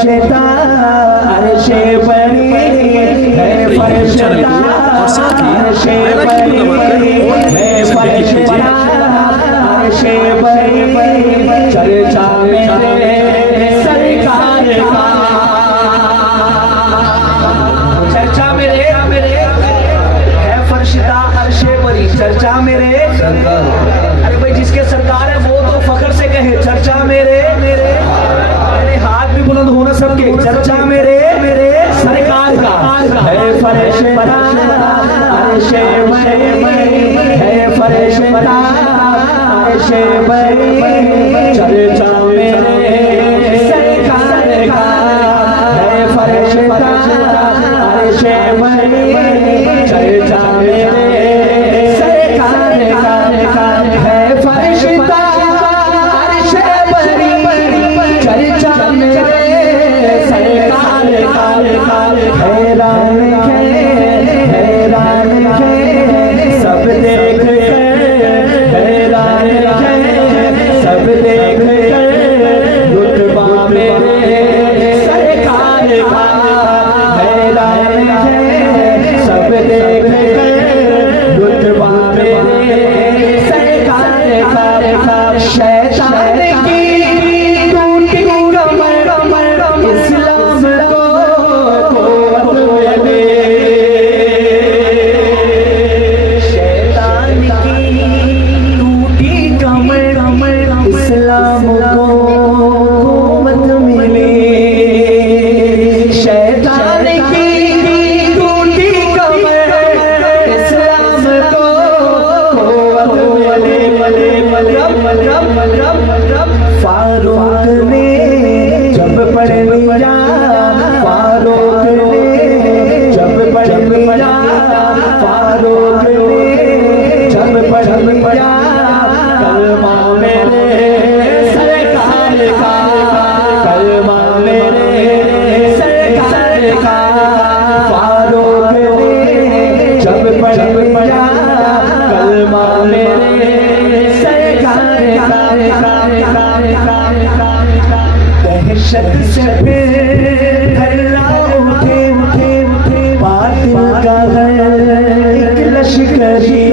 फरिश्ता अर्शे बरी है फरिश्ता अर्शे बरी है फरिश्ता अर्शे बरी चर्चा मेरे सरकार का चर्चा मेरे है फरिश्ता अर्शे बरी चर्चा मेरे अरे भाई जिसके सरकार है वो तो फख्र से कहे चर्चा मेरे हाथ भी बुलंद होना सबके चर्चा मेरे सरकार का है फरिश्ता अर्शे बरी है फरिश्ता अर्शे बरी चर्चा मेरे सरकार का है फरिश्ता अर्शे बरी चर्चा मेरे सरकार का है फरिश्ता अर्शे बरी चर्चा मेरे सरकार का हैरान है सब देख हैरान है सब देख रुतबा मेरे सरकार का हैरान है सब देख रुतबा मेरे सरकार का शैतान की टूटी कमर इस्लाम को दे शैतान की टूटी कमर इस्लाम को मत मिले शैतान की टूटी कमर इस्लाम को फारूक ने जब पढ़ लिया फारूक ने जब पढ़ लिया फारूक ने जब पढ़ लिया कलमा मेरे सरकार का कलमा मेरे सरकार का फारूक ने जब पढ़ लिया कलमा मेरे सरकार का दहशत से हल्ला उठे बातिल का एक लश्करी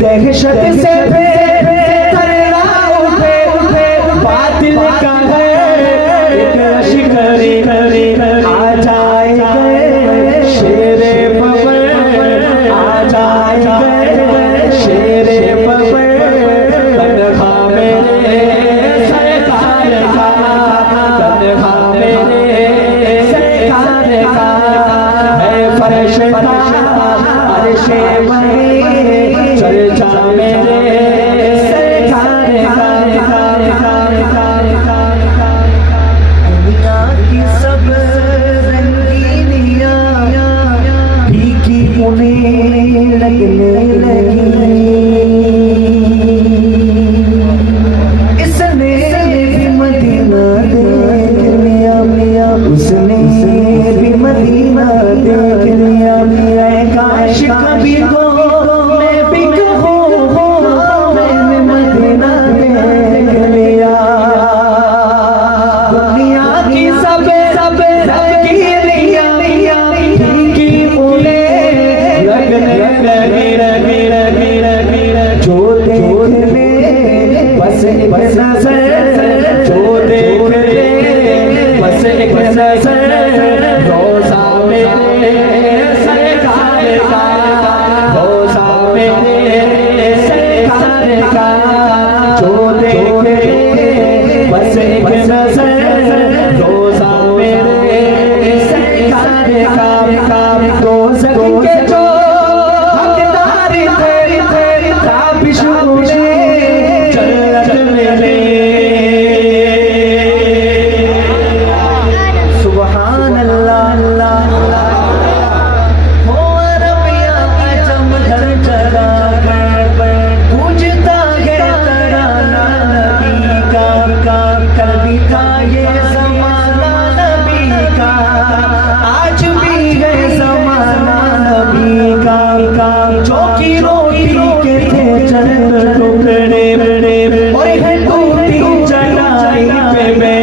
दहशत से हल्ला उठे बातिल का एक लश्करी आ जाएंगे शेरे बबर आ जाएंगे शेरे बबर तन्हा मेरे सरकार का तन्हा मेरे सरकार का है फरिश्ता अर्शे बरी चर्चा मेरे सरकार का दुनिया की सब रंगीनियां फीकी उन्हें लगने लगी इसने भी मदीना देख लिया उसने भी मदीना देख लिया काश कभी को मैं भी कहूँ मैंने मदीना देख लिया दुनिया की सब रंगीनियां फीकी उन्हें लगने लगी जो देख ले बस एक नजर जो देख ले बस एक नजर रोजा मेरे सरकार का रोजा मेरे सरकार का जो देख ले बस एक नजर रोजा मेरे सरकार का रोजा के जो हकदार थे ताबिश उन्हें जन्नत मिले सुभान अल्लाह हो रबिया आजम घर जगा पूजता है तराना नबी का कभी था ये ज़माना नबी का आज भी है ज़माना नबी का जो की रोटी के थे चंद टुकड़े और है टूटी चटाई पे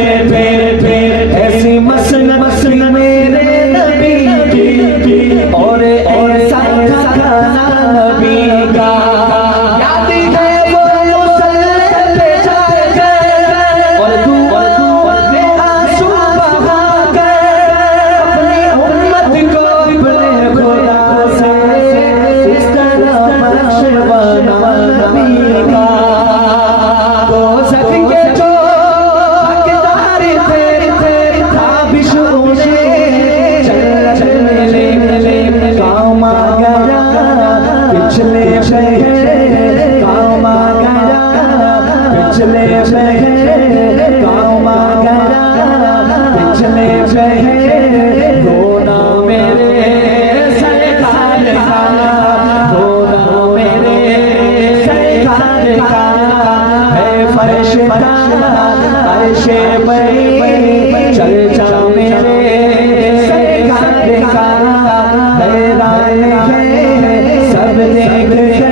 बड़ी चर्चा मेरे सरकार का हैरान है सब देख